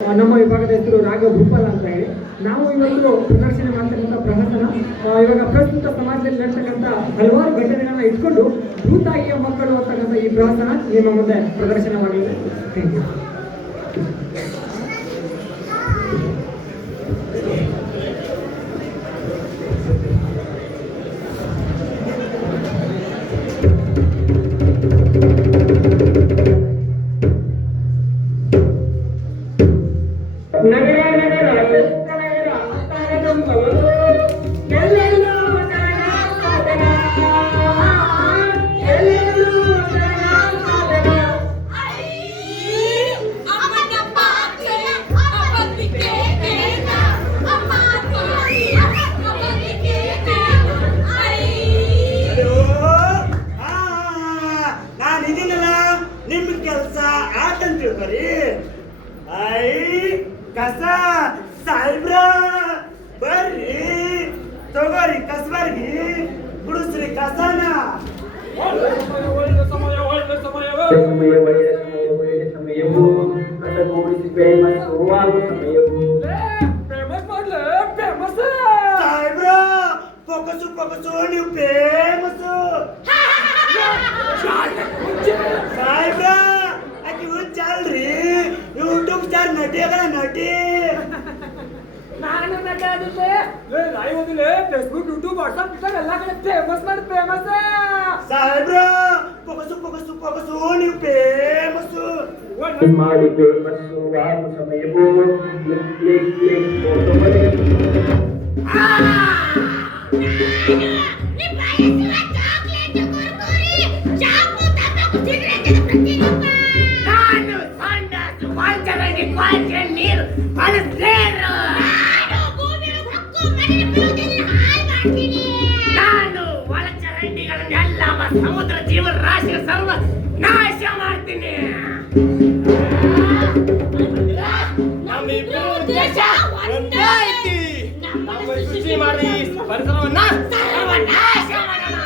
ನಮ್ಮ ವಿಭಾಗದ ಹೆಸರು ರಾಘವ್ ಭೂಪಾಲ್ ಅಂತ ಹೇಳಿ ನಾವು ಇವತ್ತು ಪ್ರದರ್ಶನ ಮಾಡ್ತಕ್ಕಂಥ ಪ್ರಹಸನ ಇವಾಗ ಪ್ರಸ್ತುತ ಸಮಾಜದಲ್ಲಿ ನಡ್ತಕ್ಕಂಥ ಹಲವಾರು ಘಟನೆಗಳನ್ನ ಇಟ್ಕೊಂಡು ಭೂತಾಯಿಯ ಮಕ್ಕಳು ಅಂತಕ್ಕಂಥ ಈ ಪ್ರಹಸನ ನಿಮ್ಮ ಮುಂದೆ ಪ್ರದರ್ಶನ ಮಾಡಲಿದೆ. Thank you. ಕಸ ಸಾಹೇಬ್ರ ಬರ್ರಿ ತಗೋರಿ ಕಸಬರ್ಗಿ ಗುಡಿಸ್ರಿ ಕಸನ. ಒಳ್ಳೆ ಸಮಯವು ಕಸ ಕೂಡಿಸಿ ಫೇಮಸ್ ಆಗುವ ಸಮಯವು. ಸಾಹೇಬ್ರ ಫೋಕಸು ನೀವು ಫೇಮಸ್. ಸಾಹೇಬ್ರ ಆಕಿ ಹುಚ್ಚಲ್ರಿ, ಯೂಟ್ಯೂಬ್ ಸ್ಟಾರ್ ನಟಿ ಅದ ನಟಿ. ನಾನು ನಟ ಆದಿದ್ದೆ, ಲೈವ್ ಓದಿಲೆ ಫೇಸ್ಬುಕ್ ಯೂಟ್ಯೂಬ್ ವಾಟ್ಸ್ಆಪ್ ಟ್ವಿಟರ್ ಎಲ್ಲ ಕಡೆ ಫೇಮಸ್ ಮಾಡಿ ಫೇಮಸ್. ಸಾಹೇಬ್ರ ಫೋಕಸು ನೀವು ಫೇಮಸ್ ಮಾಡಿ ಫೇಮಸ್ ಆಗುವ ಸಮಯವು. ನಾನು ಒಳಚರಂಡಿಗಳನ್ನೆಲ್ಲ ಸಮುದ್ರ ಜೀವರಾಶಿಯ ಸರ್ವ ನಾಶ ಮಾಡ್ತೀನಿ. ನಮ್ಮಿಬ್ಬರು ದೇಶ ಒಂದೇ ಐತಿ. ನಮ್ಮ ಸೃಷ್ಟಿ ಮಾಡಿ ಪರಿಸರವನ್ನ ಸರ್ವನಾಶ ಮಾಡೋಣ.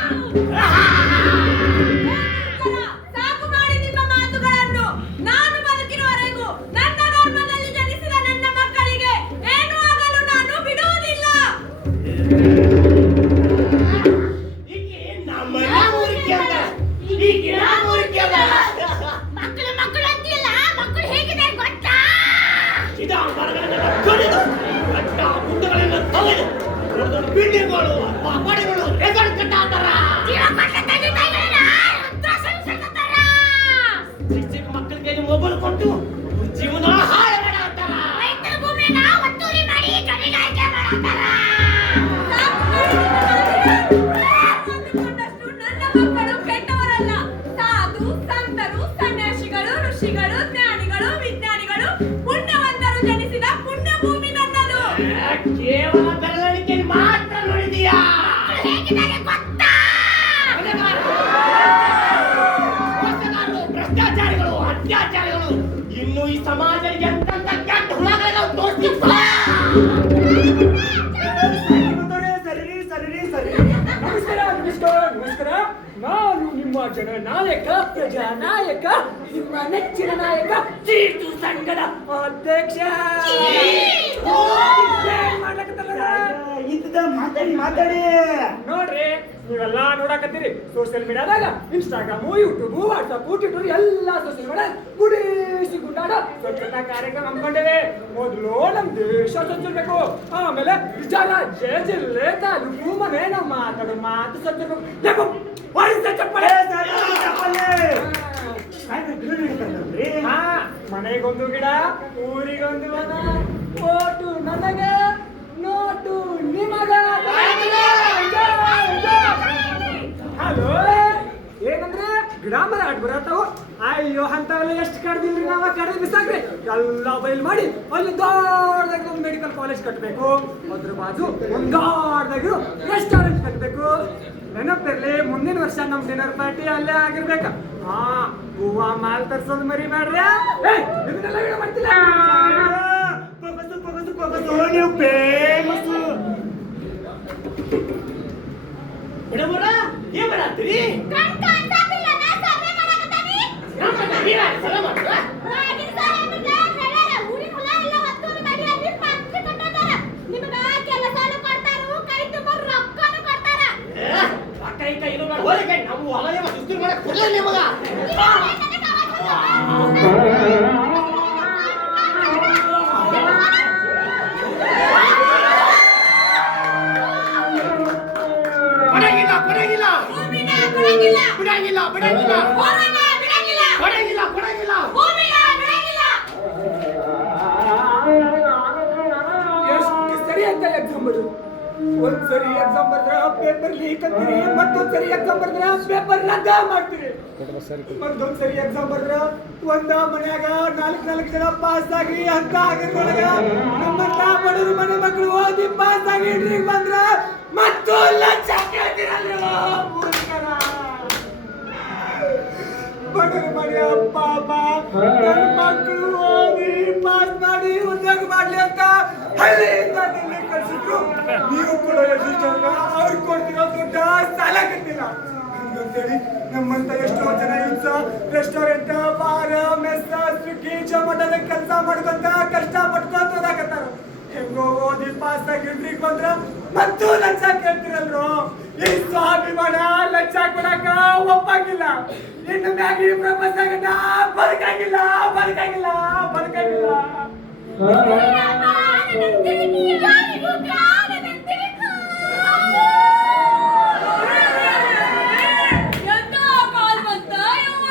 ಸಾಕು ಮಾಡಿ ನಿಮ್ಮ ಮಾತುಗಳನ್ನು. ನಾನು ಬದುಕಿರುವವರೆಗೂ ನನ್ನ ಧರ್ಮದಲ್ಲಿ ಜನಿಸಿದ ನನ್ನ ಮಕ್ಕಳಿಗೆ ಏನು ಆಗಲು ನಾನು ಬಿಡುವುದಿಲ್ಲ. ಮಕ್ಕಳು ಅಂತಿಲ್ಲ, ಮಕ್ಕಳು ಹೇಗಿದ್ದಾರೆ ಗೊತ್ತಾ? ಬಿಲ್ಡಿಂಗ್ಗಳು, ಮನೆಗಳು, ರೆಸಾರ್ಟ್ ಕಟ್ಟಾತಾರ. ಚಿಕ್ಕ ಮಕ್ಕಳಿಗೆ ಮೊಬೈಲ್ ಕೊಟ್ಟು ಜೀವನ ಹಾಳು ಮಾಡಾತಾರ. ರೈತರ ಭೂಮಿನ ಒತ್ತುವರಿ ಮಾಡಿ ಗಣಿಗಾರಿಕೆ ಮಾಡಾತಾರ. ನನ್ನ ಮಕ್ಕಳು ಕೆಟ್ಟವರಲ್ಲ. ಸಾಧು ಸಂತರು, ಸನ್ಯಾಸಿಗಳು, ಋಷಿಗಳು, ಜ್ಞಾನಿಗಳು, ವಿಜ್ಞಾನಿಗಳು, ಪುಣ್ಯವಂತರು ಜನಿಸಿದ ಪುಣ್ಯ ಭೂಮಿ ನನ್ನದು. ಕೇವಲ ಬೆರಳಿಕೆ ಮಾತ್ರ ನೋಡಿದೀಯಾ? ಹೇಗಿದ್ದಾರೆ ಗೊತ್ತಾ? ಮೋಸಗಾರರು, ಭ್ರಷ್ಟಾಚಾರಿಗಳು, ಅತ್ಯಾಚಾರಿಗಳು, ಇನ್ನು ಈ ಸಮಾಜಕ್ಕೆ ಎಂತೆಂತ ಕೆಟ್ಟ ಹುಳಗಳನ್ನು ತೋರಿಸ್ತಿದ್ದ. ನಮಸ್ಕಾರ. ನಾನು ನಿಮ್ಮ ಜನನಾಯಕ, ಪ್ರಜಾನಾಯಕ, ನಿಮ್ಮ ನೆಚ್ಚಿನ ನಾಯಕ, ಚೀಟು ಸಂಘದ ಅಧ್ಯಕ್ಷ. ಮಾತಾಡಿ ನೋಡ್ರಿ, ನೀವೆಲ್ಲ ನೋಡಕತ್ತೀರಿ ಸೋಷಿಯಲ್ ಮೀಡಿಯಾದಾಗ, ಇನ್ಸ್ಟಾಗ್ರಾಮು, ಯೂಟ್ಯೂಬ್, ವಾಟ್ಸಪ್, ಟ್ವಿಟರ್ ಎಲ್ಲ ಸೋಷಿಯಲ್ ಮೀಡಿಯಾ ಗುಡಿಸಿ ಗುಡ್ಡಾಡ ಸ್ವಚ್ಛತಾ ಕಾರ್ಯಕ್ರಮ ಹಮ್ಮಿಕೊಂಡಿವೆ. ಮೊದಲು ನಮ್ಮ ದೇಶ ಸ್ವಚ್ಛಿರ್ಬೇಕು, ಆಮೇಲೆ ರಾಜ್ಯ, ಜಿಲ್ಲೆ, ತಾಲೂಕು, ಮನೆ ನಾವು ಮಾತಾಡೋ ಮಾತು ಸ್ವಚ್ಛಿರ್ಬೇಕು. ಮನೆಗೊಂದು ಗಿಡ, ಊರಿಗೊಂದು ವನ, ಓಟು ನನಗೆ, ನೋಟು ನಿಮಗ. ಹಲೋ, ಏನಂದ್ರೆ ಗಿಡ ಮರ ಆಟ ಬರತ್ತಾವು. ಅಯ್ಯೋ ಅಂತವೆಲ್ಲ ಎಷ್ಟು ಕಡ್ದಿಲ್ರಿ, ನಾವ ಕಡ್ದು ಬಿಸಾಕ್ರಿ ಎಲ್ಲ ಬೈಲ್ ಮಾಡಿ ಅಲ್ಲಿ ದೊಡ್ಡದಾಗಿ ಒಂದು ಮೆಡಿಕಲ್ ಕಾಲೇಜ್ ಕಟ್ಟಬೇಕು. ಅದ್ರ ಬಾಜು ಒಂದು ದೊಡ್ಡದಾಗಿರೋ ರೆಸ್ಟೋರೆಂಟ್ ಕಟ್ಟಬೇಕು. ನೆನಪಿರ್ಲಿ, ಮುಂದಿನ ವರ್ಷ ನಮ್ ಡಿನ್ನರ್ ಪಾರ್ಟಿ ಅಲ್ಲೇ ಆಗಿರ್ಬೇಕ. ಹೂವಾ ಮಾಲ್ ತರ್ಸೋದು ಮರಿಬೇಡ್ರಿ. ಇದನ್ನೆಲ್ಲ ವಿಡಿಯೋ ಮಾಡ್ತಿಲ್ಲ. ನೀವು ಫೇಮಸ್. ಬಿಡಬೋಡ ಏನ್ ಮಾಡತ್ತೀರಿ? ನೀವೇ ಸಲ ಮಾಡ್ತೀರಾ? ಗೊತ್ತಿಲ್ಲ ನಿಮಗ ಬಿಡಂಗಿಲ್ಲ ಬಿಡಂಗಿಲ್ಲ ಭೂಮಿನ ಬಿಡಂಗಿಲ್ಲ. ಬಿಡಂಗಿಲ್ಲ ಬಿಡಂಗಿಲ್ಲ ಭೂಮಿನ ಬಿಡಂಗಿಲ್ಲ. ಕೊಡಂಗಿಲ್ಲ ಕೊಡಂಗಿಲ್ಲ ಭೂಮಿನ ಬಿಡಂಗಿಲ್ಲ. ಎಷ್ಟು ಸರಿ ಅಂತ ಎಕ್ಸಾಮ್ ಬರೋದು. ಒಂದ್ಸರಿ ಎಕ್ಸಾಮ್ ಬರ್ದ್ರ ಪೇಪರ್ ಲೀಕ್ ಅಂತೀರಿ, ಮತ್ತೊಂದ್ಸರಿ ಎಕ್ಸಾಮ್ ಬರ್ದ್ರ ಪೇಪರ್ ರದ್ದ ಮಾಡ್ತೀರಿ. ಮತ್ತೊಂದ್ಸರಿ ಎಕ್ಸಾಮ್ ಬರ್ದ್ರ ಒಂದ ಮನ್ಯಾಗ ನಾಲ್ಕು ಜನ ಪಾಸ್ ಆಗಿ ಅಂತ ಆಗಿದ್ರೊಳಗ ನಮ್ಮಂತ ಬಡವ್ರ ಮನೆ ಮಕ್ಕಳು ಓದಿ ಪಾಸ್ ಆಗಿ ಇಂಟ್ರಿಗೆ ಬಂದ್ರ ಮತ್ತು ಲಂಚ ಕೇಳ್ತೀರಲ್ವ ಮೂರ್ಖರ. ಬಡವ್ರ ಮನೆ ಅಪ್ಪ ಅಮ್ಮ ನನ್ನ ಮಕ್ಕಳು ಓದಿ ಪಾಸ್ ಮಾಡಿ ಉದ್ಯೋಗ ಮಾಡ್ಲಿ ಅಂತ ಹಳ್ಳಿಯಿಂದ ಇಲ್ಲಿ ಕಳ್ಸಿದ್ರು. ನೀವು ಕೂಡ ಅವ್ರು ಕೊಡ್ತಿರೋ ದುಡ್ಡ ಸಾಲ ಕಟ್ಟಿಲ್ಲ ಅಂತೇಳಿ ನಮ್ಮಂತ ಎಷ್ಟೋ ಜನ youths restaurant bar mess Swiggy ಜೊಮ್ಯಾಟೋದ ಕೆಲಸ ಮಾಡ್ಕೊಂತ ಕಷ್ಟ ಪಡ್ಕೊಂತ ಓದಾಕತ್ತಾರ. ಹೆಂಗೋ ಓದಿ ಪಾಸ್ ಆಗಿ ಇಂಟ್ರಿಗೆ ಬಂದ್ರ ಮತ್ತು ಲಂಚ ಕೇಳ್ತಿರಲ್ರು. ಈ ಸ್ವಾಭಿಮಾನ ಲಂಚ ಕೊಡಕ ಒಪ್ಪಾಗಿಲ್ಲ. ಇನ್ನು ಮ್ಯಾಗಿ ಪ್ರಪಂಚ ಬದುಕಾಗಿಲ್ಲ ಬದುಕಾಗಿಲ್ಲ ಬದುಕಾಗಿಲ್ಲ. ಎಂತ ಕಾಲ್ ಬಂತ ಯವ್ವ.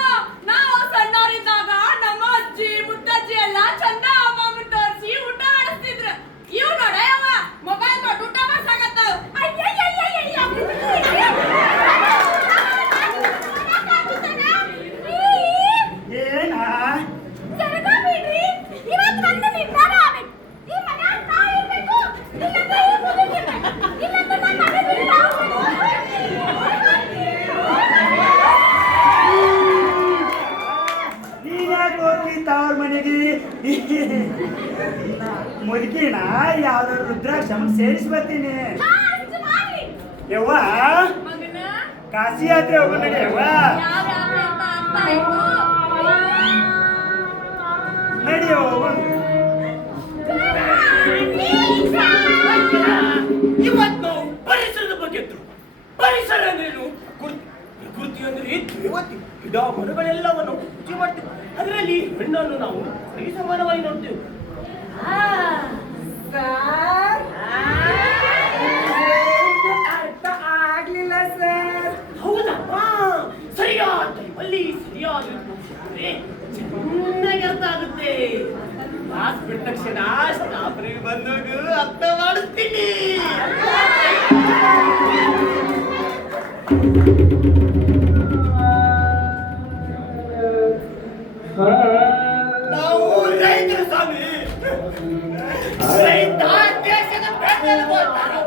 ನಾವು ಸಣ್ಣವರಿದ್ದಾಗ ನಮ್ಮ ಅಜ್ಜಿ ಮುತ್ತಜ್ಜಿ ಎಲ್ಲ ಚಂದ ಅಮ್ಮ ತೋರಿಸಿ ಊಟ ಮಾಡಿಸ್ತಿದ್ರು. ಇವ್ ನೋಡ ಯವ್ವ ಮೊಬೈಲ್ ಕೊಟ್ಟು ಊಟ ಮಾಡ್ಸಾಕತ್ತಾವ. ಏನ ನೀನ್ಯಾಕೆ ಹೋಗ್ಲಿ ತವ್ರ ಮನೆಗೆ ಮುದುಕಿನ ಯಾವ್ದಾದ್ರು ರುದ್ರಾಕ್ಷಮ ಸೇರಿಸಿ ಬರ್ತೀನಿ. ಯವ್ವ ಮಗನ ಕಾಶಿ ಯಾತ್ರೆ ಹೋಗೋ ನಡಿ ಯವ್ವ. ಯಾವ ಯಾತ್ರೆ ಅಂತ ಅರ್ಥ ಆಯ್ತು. ನಡಿ ಹೋಗೋಣ. ಇವತ್ತು ನಾವು ಪರಿಸರದ ಬಗ್ಗೆ ಇದ್ರು. ಪರಿಸರ ಅಂದ್ರೇನು? ಪ್ರಕೃತಿ ಅಂದ್ರೆ ದೇವತೆ ಗಿಡ ಮರಗಳೆಲ್ಲವನ್ನು ಪೂಜೆ ಮಾಡ್ತೀವಿ. ಅದರಲ್ಲಿ ಹೆಣ್ಣನ್ನು ನಾವು ಸ್ತ್ರೀ ಸಮಾನವಾಗಿ ನೋಡ್ತೇವೆ. ಸರ್ ಅರ್ಥ ಆಗ್ಲಿಲ್ಲ ಸರ್. ಹೌದಾ? ಸರಿಯಾದ ಟೈಮಲ್ಲಿ ಸರಿಯಾದ ಅಂದ್ರೆ ಚೆನ್ನಾಗಿ ಅರ್ಥ ಆಗುತ್ತೆ. ಕ್ಲಾಸ್ ಬಿಟ್ಟ ತಕ್ಷಣ ಸ್ಟಾಫ್ರಿಗೆ ಬಂದೋಗು ಅರ್ಥ ಮಾಡಿಸ್ತೀನಿ. ನಾವು ರೈತರು ಸ್ವಾಮಿ. ರೈತ ದೇಶದ ಬೆನ್ನೆಲುಬು ಅಂತಾರೆ.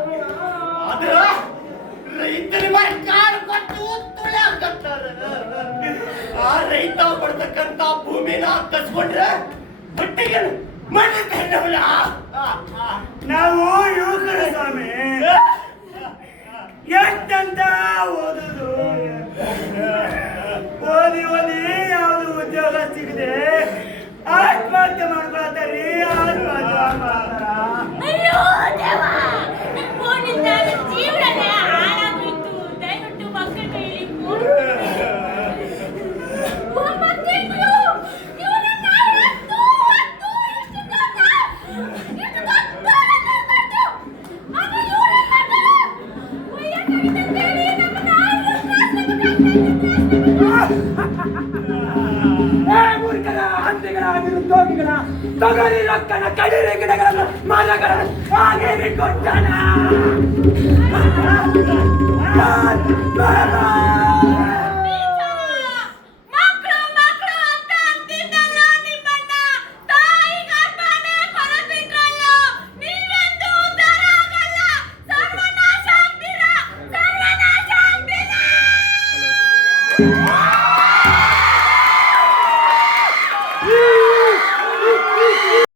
ಆದ್ರೆ ರೈತರಿಗೆ ಮಾಡಿ ಕಾಳು ಕೊಟ್ಟು ತುಳಿಯಾಕತ್ತಾರೆ. ಆ ರೈತ ಪಡ್ತಕ್ಕಂತ ಭೂಮಿನ ಕಸ್ಕೊಂಡ್ರೆ ಹೊಟ್ಟೆಗೆ ಮಣ್ಣು ತಿನ್ನವಲ್ಲ. ನಾವು ಯುವಕರು ಸ್ವಾಮಿ, ಎಷ್ಟಂತ ಓದುದು, ಓದಿ ಓದಿ ಯಾವ್ದು ಉದ್ಯೋಗ ಸಿಗದೆ ಆತ್ಮಹತ್ಯೆ ಮಾಡ್ಕೊಳತ್ತಾರಿ. ಆತ್ಮಹತ್ಯೆ ಮಾಡ್ಕೊಳತ್ತಾರ. ಅಯ್ಯೋ ದೇವ, ನನ್ ಫೋನಿಂದ ನನ್ನ ಜೀವನನೇ ಹಾಳಾಗೋಯ್ತು. ದಯವಿಟ್ಟು ಮಕ್ಕಳ ಕೈಯಲ್ಲಿ ಫೋನ್ ಮೂರ್ಖರ ಹಂದಿಗಳ ನಿರುದ್ಯೋಗಿಗಳ ತೊಗರಿ ರೊಕ್ಕನ ಕಡಿರೆ ಗಿಡಗಳನ್ನು ಮರಗಳನ್ನು ಹಾಗೆ ಕೊಟ್ಟಣ.